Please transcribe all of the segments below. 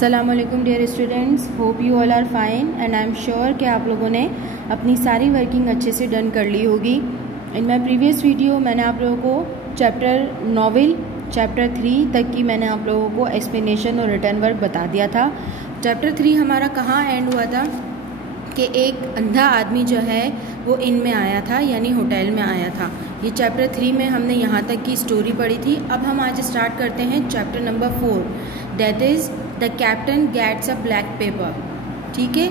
अस्सलामुअलैकुम dear students, hope you all are fine and I am sure कि आप लोगों ने अपनी सारी वर्किंग अच्छे से डन कर ली होगी। इन माई प्रीवियस वीडियो मैंने आप लोगों को चैप्टर 3 तक की मैंने आप लोगों को एक्सप्लेनेशन और रिटर्न वर्क बता दिया था। चैप्टर 3 हमारा कहाँ एंड हुआ था कि एक अंधा आदमी जो है वो इन में आया था, यानी होटल में आया था। ये चैप्टर 3 में हमने यहाँ तक की स्टोरी पढ़ी थी। अब हम आज स्टार्ट करते हैं chapter number 4, that is the captain gets a black paper. ठीक है,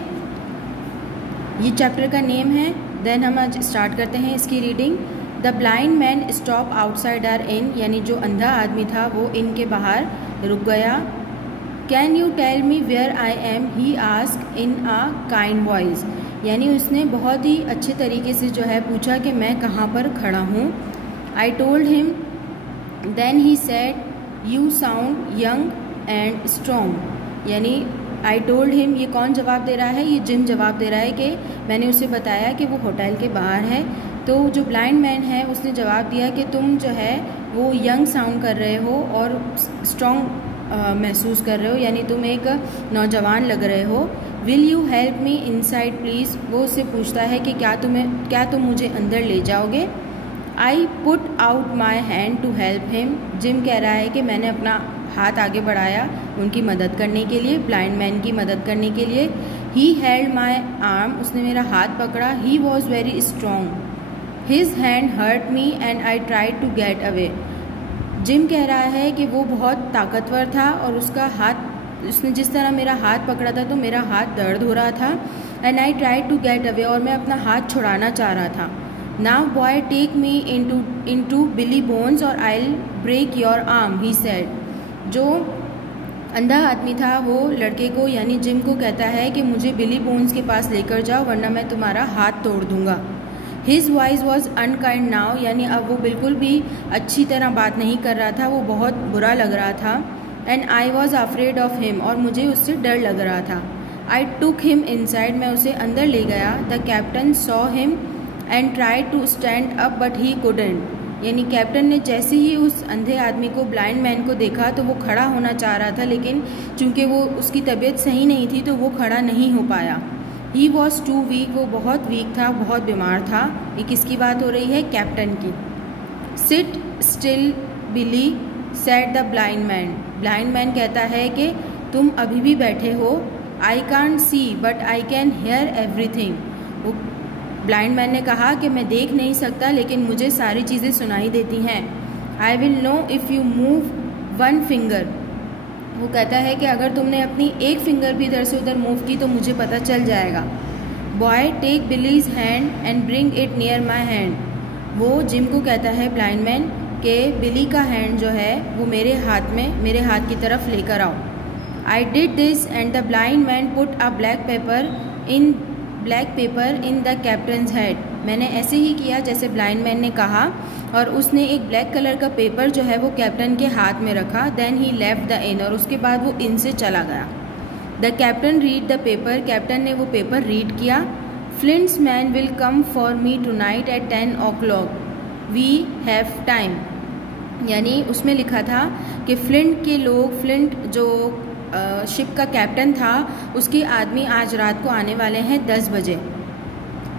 ये चैप्टर का नेम है। देन हम आज स्टार्ट करते हैं इसकी reading. The blind man stop outside are inn, यानी जो अंधा आदमी था वो इन के बाहर रुक गया। Can you tell me where I am, he ask in a kind voice, यानी उसने बहुत ही अच्छे तरीके से जो है पूछा कि मैं कहाँ पर खड़ा हूँ। I told him, then he said you sound young and strong, यानी आई टोल्ड हिम, ये कौन जवाब दे रहा है? ये जिम जवाब दे रहा है कि मैंने उसे बताया कि वो होटल के बाहर है। तो जो ब्लाइंड मैन है उसने जवाब दिया कि तुम जो है वो यंग साउंड कर रहे हो और स्ट्रॉन्ग महसूस कर रहे हो, यानी तुम एक नौजवान लग रहे हो। Will you help me inside please, वो उससे पूछता है कि क्या तुम मुझे अंदर ले जाओगे। I put out my hand to help him, Jim कह रहा है कि मैंने अपना हाथ आगे बढ़ाया उनकी मदद करने के लिए, ब्लाइंड मैन की मदद करने के लिए। ही हेल्ड माई आर्म, उसने मेरा हाथ पकड़ा। He was very strong, his hand hurt me and I tried to get away. Jim कह रहा है कि वो बहुत ताकतवर था और उसका हाथ, उसने जिस तरह मेरा हाथ पकड़ा था तो मेरा हाथ दर्द हो रहा था। And I tried to get away, और मैं अपना हाथ छुड़ाना चाह रहा था। Now boy take me into Billy Bones और I will break your arm, he said. जो अंधा आदमी था वो लड़के को यानी जिम को कहता है कि मुझे बिली बोन्स के पास लेकर जाओ वरना मैं तुम्हारा हाथ तोड़ दूंगा। His voice was unkind now, यानी अब वो बिल्कुल भी अच्छी तरह बात नहीं कर रहा था, वो बहुत बुरा लग रहा था। And I was afraid of him, और मुझे उससे डर लग रहा था। आई टुक हिम इनसाइड, मैं उसे अंदर ले गया। The captain saw him and tried to stand up but he couldn't, यानी कैप्टन ने जैसे ही उस अंधे आदमी को, ब्लाइंड मैन को देखा तो वो खड़ा होना चाह रहा था, लेकिन चूंकि वो उसकी तबीयत सही नहीं थी तो वो खड़ा नहीं हो पाया। ही वॉज टू वीक, वो बहुत वीक था, बहुत बीमार था। ये किसकी बात हो रही है? कैप्टन की। Sit still Billy said the blind man, blind man कहता है कि तुम अभी भी बैठे हो। I can't see but I can hear everything, वो ब्लाइंड मैन ने कहा कि मैं देख नहीं सकता लेकिन मुझे सारी चीज़ें सुनाई देती हैं। I will know if you move one finger, वो कहता है कि अगर तुमने अपनी एक फिंगर भी इधर से उधर मूव की तो मुझे पता चल जाएगा। Boy take Billy's hand and bring it near my hand, वो जिम को कहता है ब्लाइंड मैन कि बिली का हैंड जो है वो मेरे हाथ की तरफ लेकर आओ। I did this and the blind man put a black paper in the captains head, मैंने ऐसे ही किया जैसे ब्लाइंड मैन ने कहा और उसने एक ब्लैक कलर का पेपर जो है वो कैप्टन के हाथ में रखा। Then he left the inn, और उसके बाद वो इन से चला गया। The captain read the paper, captain ने वो पेपर रीड किया। Flint's man will come for me tonight at 10 o'clock, we have time, यानी उसमें लिखा था कि फ्लिंट जो शिप का कैप्टन था उसके आदमी आज रात को आने वाले हैं 10 बजे।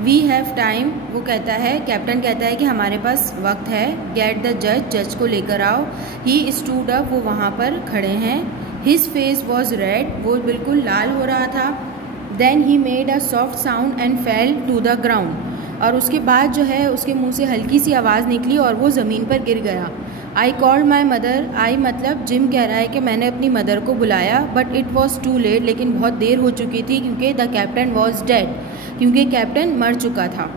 वी हैव टाइम, वो कहता है, कैप्टन कहता है कि हमारे पास वक्त है। गेट द जज को लेकर आओ। ही स्टूड अप, वो वहाँ पर खड़े हैं। हिज फेस वॉज रेड, वो बिल्कुल लाल हो रहा था। Then he made a soft sound and fell to the ground, और उसके बाद जो है उसके मुंह से हल्की सी आवाज़ निकली और वो ज़मीन पर गिर गया। आई कॉल्ड माई मदर, आई मतलब जिम कह रहा है कि मैंने अपनी मदर को बुलाया। But it was too late, लेकिन बहुत देर हो चुकी थी क्योंकि द कैप्टन वॉज डेड, क्योंकि कैप्टन मर चुका था।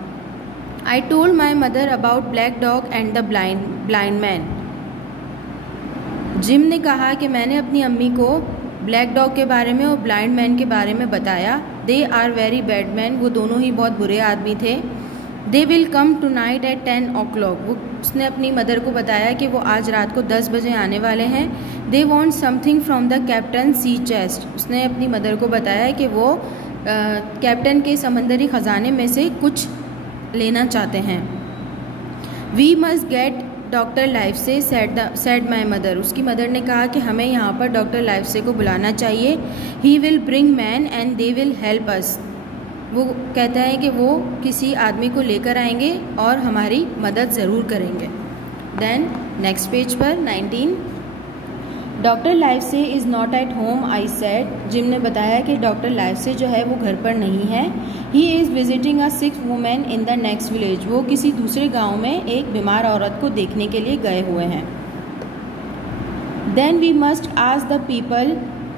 I told my mother about black dog and the blind man, Jim ने कहा कि मैंने अपनी अम्मी को ब्लैक डॉग के बारे में और ब्लाइंड मैन के बारे में बताया। They are very bad man, वो दोनों ही बहुत बुरे आदमी थे। They will come tonight at 10 o'clock, वो उसने अपनी मदर को बताया कि वो आज रात को 10 बजे आने वाले हैं। They want something from the captain sea chest, उसने अपनी मदर को बताया कि वो कैप्टन के समंदरी ख़जाने में से कुछ लेना चाहते हैं। We must get doctor Livesey said my mother. उसकी मदर ने कहा कि हमें यहाँ पर डॉक्टर लाइवसे को बुलाना चाहिए। He will bring man and they will help us. वो कहता है कि वो किसी आदमी को लेकर आएंगे और हमारी मदद ज़रूर करेंगे। देन नेक्स्ट पेज पर 19, doctor Livesey is not at home I said. Jim ने बताया कि डॉक्टर लाइवसे जो है वो घर पर नहीं है। He is visiting a sick women in the next village. वो किसी दूसरे गांव में एक बीमार औरत को देखने के लिए गए हुए हैं। Then we must ask the people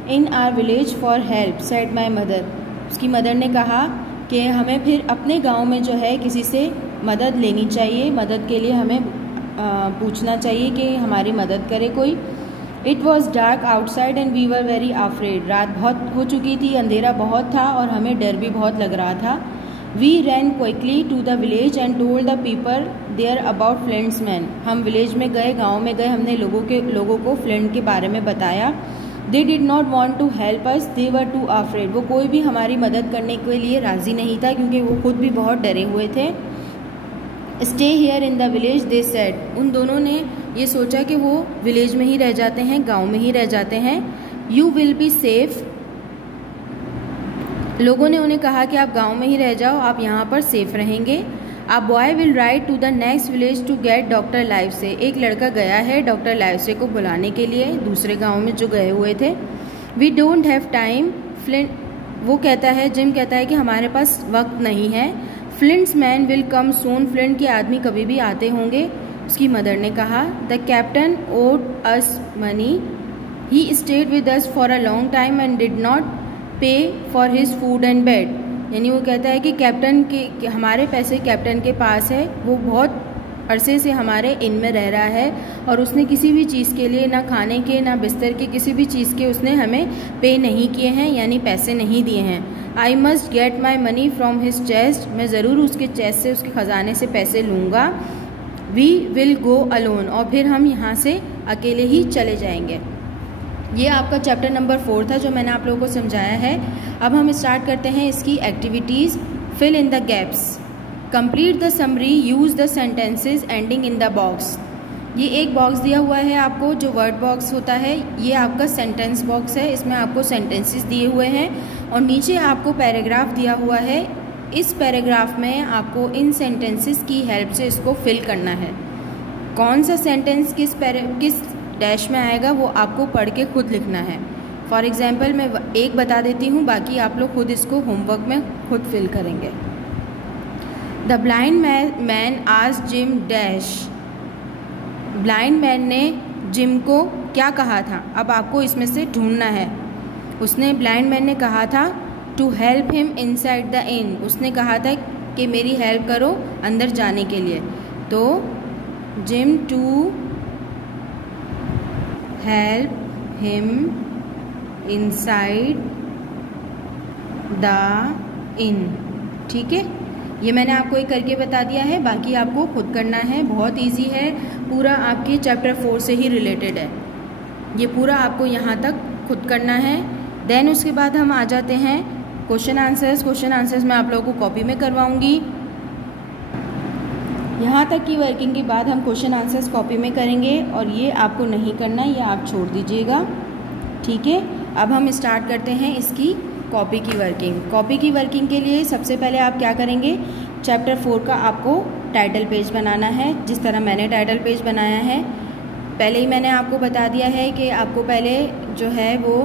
in our village for help said my mother. उसकी मदर ने कहा कि हमें फिर अपने गांव में जो है किसी से मदद लेनी चाहिए, मदद के लिए हमें पूछना चाहिए कि हमारी मदद करे कोई। It was dark outside and we were very afraid. रात बहुत हो चुकी थी, अंधेरा बहुत था और हमें डर भी बहुत लग रहा था। We ran quickly to the village and told the people there about Flint's man. हम विलेज में गए, गांव में गए, हमने लोगों को फ्लिंट के बारे में बताया। They did not want to help us, they were too afraid. वो कोई भी हमारी मदद करने के लिए राज़ी नहीं था क्योंकि वो खुद भी बहुत डरे हुए थे। Stay here in the village they said. उन दोनों ने ये सोचा कि वो विलेज में ही रह जाते हैं, गांव में ही रह जाते हैं। You will be safe. लोगों ने उन्हें कहा कि आप गांव में ही रह जाओ, आप यहाँ पर सेफ रहेंगे। A boy will ride to the next village to get doctor Livesey. एक लड़का गया है डॉक्टर लाइवसे को बुलाने के लिए दूसरे गांव में जो गए हुए थे। We don't have time Flint. वो कहता है, जिम कहता है कि हमारे पास वक्त नहीं है। Flint's man will come soon. Flint के आदमी कभी भी आते होंगे। उसकी मदर ने कहा the captain owed us money. He stayed with us for a long time and did not pay for his food and bed. यानी वो कहता है कि कैप्टन के हमारे पैसे कैप्टन के पास है, वो बहुत अरसे से हमारे इन में रह रहा है और उसने किसी भी चीज़ के लिए, ना खाने के ना बिस्तर के, किसी भी चीज़ के उसने हमें पे नहीं किए हैं, यानी पैसे नहीं दिए हैं। I must get my money from his chest. मैं ज़रूर उसके चेस्ट से, उसके ख़जाने से पैसे लूँगा। We will go alone. और फिर हम यहाँ से अकेले ही चले जाएंगे। ये आपका चैप्टर नंबर 4 था जो मैंने आप लोगों को समझाया है। अब हम स्टार्ट करते हैं इसकी activities. Fill in the gaps, complete the summary, use the sentences ending in the box. ये एक बॉक्स दिया हुआ है आपको जो वर्ड बॉक्स होता है, ये आपका सेंटेंस बॉक्स है। इसमें आपको सेंटेंसेस दिए हुए हैं और नीचे आपको पैराग्राफ दिया हुआ है। इस पैराग्राफ में आपको इन सेंटेंसेस की हेल्प से इसको फिल करना है। कौन सा सेंटेंस किस डैश में आएगा वो आपको पढ़ के खुद लिखना है। फॉर एग्जाम्पल मैं एक बता देती हूँ, बाकी आप लोग खुद इसको होमवर्क में खुद फिल करेंगे। The blind man asked gym dash. Blind man ने जिम को क्या कहा था, अब आपको इसमें से ढूंढना है। उसने, ब्लाइंड मैन ने कहा था to help him inside the inn. उसने कहा था कि मेरी हेल्प करो अंदर जाने के लिए। तो Jim to help him inside the inn. ठीक है, ये मैंने आपको एक करके बता दिया है, बाकी आपको खुद करना है। बहुत इजी है, पूरा आपके चैप्टर 4 से ही रिलेटेड है। ये पूरा आपको यहाँ तक खुद करना है। देन उसके बाद हम आ जाते हैं क्वेश्चन आंसर्स। क्वेश्चन आंसर्स मैं आप लोगों को कॉपी में करवाऊँगी। यहाँ तक की वर्किंग के बाद हम क्वेश्चन आंसर्स कॉपी में करेंगे और ये आपको नहीं करना, ये आप छोड़ दीजिएगा। ठीक है, अब हम स्टार्ट करते हैं इसकी कॉपी की वर्किंग। कॉपी की वर्किंग के लिए सबसे पहले आप क्या करेंगे, चैप्टर 4 का आपको टाइटल पेज बनाना है, जिस तरह मैंने टाइटल पेज बनाया है। पहले ही मैंने आपको बता दिया है कि आपको पहले जो है वो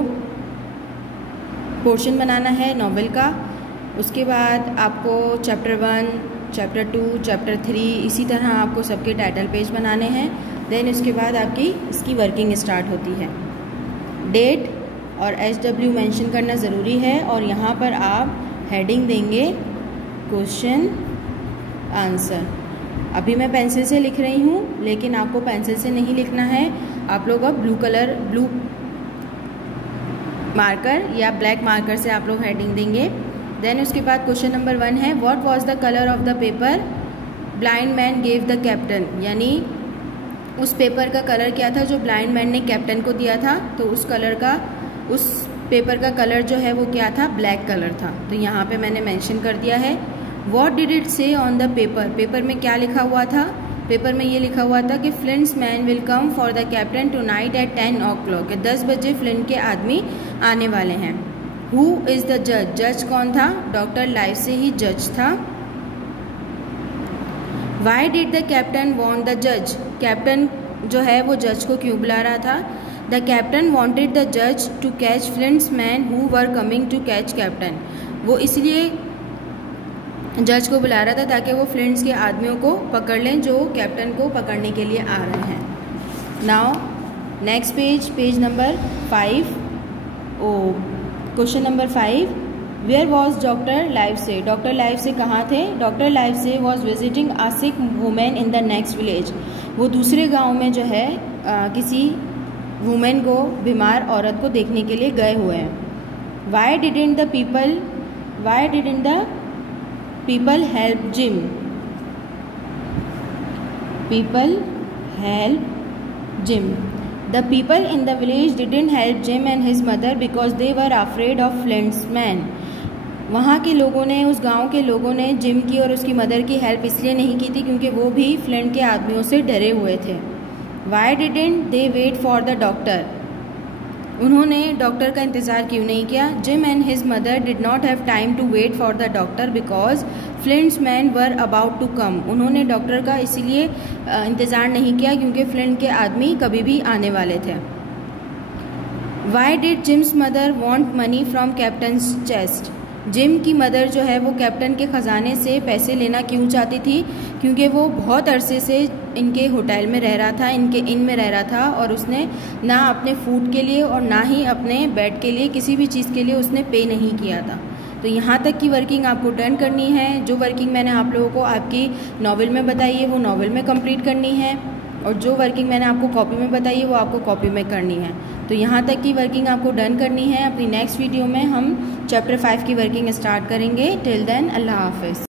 पोर्शन बनाना है नॉवेल का। उसके बाद आपको चैप्टर 1, चैप्टर 2, चैप्टर 3, इसी तरह आपको सबके टाइटल पेज बनाने हैं। देन उसके बाद आपकी इसकी वर्किंग स्टार्ट होती है। डेट और SW मेंशन करना ज़रूरी है और यहाँ पर आप हेडिंग देंगे क्वेश्चन आंसर। अभी मैं पेंसिल से लिख रही हूँ, लेकिन आपको पेंसिल से नहीं लिखना है। आप लोग अब ब्लू मार्कर या ब्लैक मार्कर से आप लोग हेडिंग देंगे। देन उसके बाद क्वेश्चन नंबर 1 है, what was the colour of the paper blind man gave the captain. यानी उस पेपर का कलर क्या था जो ब्लाइंड मैन ने कैप्टन को दिया था। तो उस पेपर का कलर जो है वो क्या था, ब्लैक कलर था। तो यहाँ पे मैंने मेंशन कर दिया है। व्हाट डिड इट से ऑन द पेपर। पेपर में क्या लिखा हुआ था, पेपर में ये लिखा हुआ था कि Flint's man will come for the captain tonight at 10 o'clock, 10 बजे फ्लिंट के आदमी आने वाले हैं। हु इज़ द जज, जज कौन था? डॉक्टर लाइवसे जज था। Why did the captain want the जज, कैप्टन जो है वो जज को क्यों बुला रहा था? द कैप्टन वॉन्टेड द जज to catch Flint's man who were coming to catch captain, वो इसलिए जज को बुला रहा था ताकि वो फ्लिंट्स के आदमियों को पकड़ लें जो कैप्टन को पकड़ने के लिए आ रहे हैं। Now next page number 5, question number 5, where was doctor Livesey, doctor Livesey कहाँ थे? Doctor Livesey was visiting a sick women in the next village, वो दूसरे गांव में जो है किसी वुमेन को, बीमार औरत को देखने के लिए गए हुए हैं। Why didn't the people help Jim, people help Jim, the people in the village didn't help Jim and his mother because they were afraid of Flint's man, वहाँ के लोगों ने, उस गांव के लोगों ने जिम की और उसकी मदर की हेल्प इसलिए नहीं की थी क्योंकि वो भी फ्लिंट के आदमियों से डरे हुए थे। Why didn't they wait for the doctor, उन्होंने डॉक्टर का इंतज़ार क्यों नहीं किया? Jim and his mother did not have time to wait for the doctor because Flint's man were about to come, उन्होंने डॉक्टर का इसीलिए इंतज़ार नहीं किया क्योंकि फ्लिंट के आदमी कभी भी आने वाले थे। Why did Jim's mother want money from captain's chest, Jim की मदर जो है वो कैप्टन के ख़जाने से पैसे लेना क्यों चाहती थी? क्योंकि वो बहुत अरसे से इनके होटल में रह रहा था, इनके इन में रह रहा था और उसने ना अपने फूड के लिए और ना ही अपने बेड के लिए, किसी भी चीज़ के लिए उसने पे नहीं किया था। तो यहाँ तक की वर्किंग आपको डन करनी है। जो वर्किंग मैंने आप लोगों को आपकी नॉवल में बताई है वो नॉवल में कंप्लीट करनी है और जो वर्किंग मैंने आपको कॉपी में बताई है वो आपको कॉपी में करनी है। तो यहाँ तक की वर्किंग आपको डन करनी है। अपनी नेक्स्ट वीडियो में हम चैप्टर 5 की वर्किंग स्टार्ट करेंगे। टिल देन अल्लाह हाफिज़।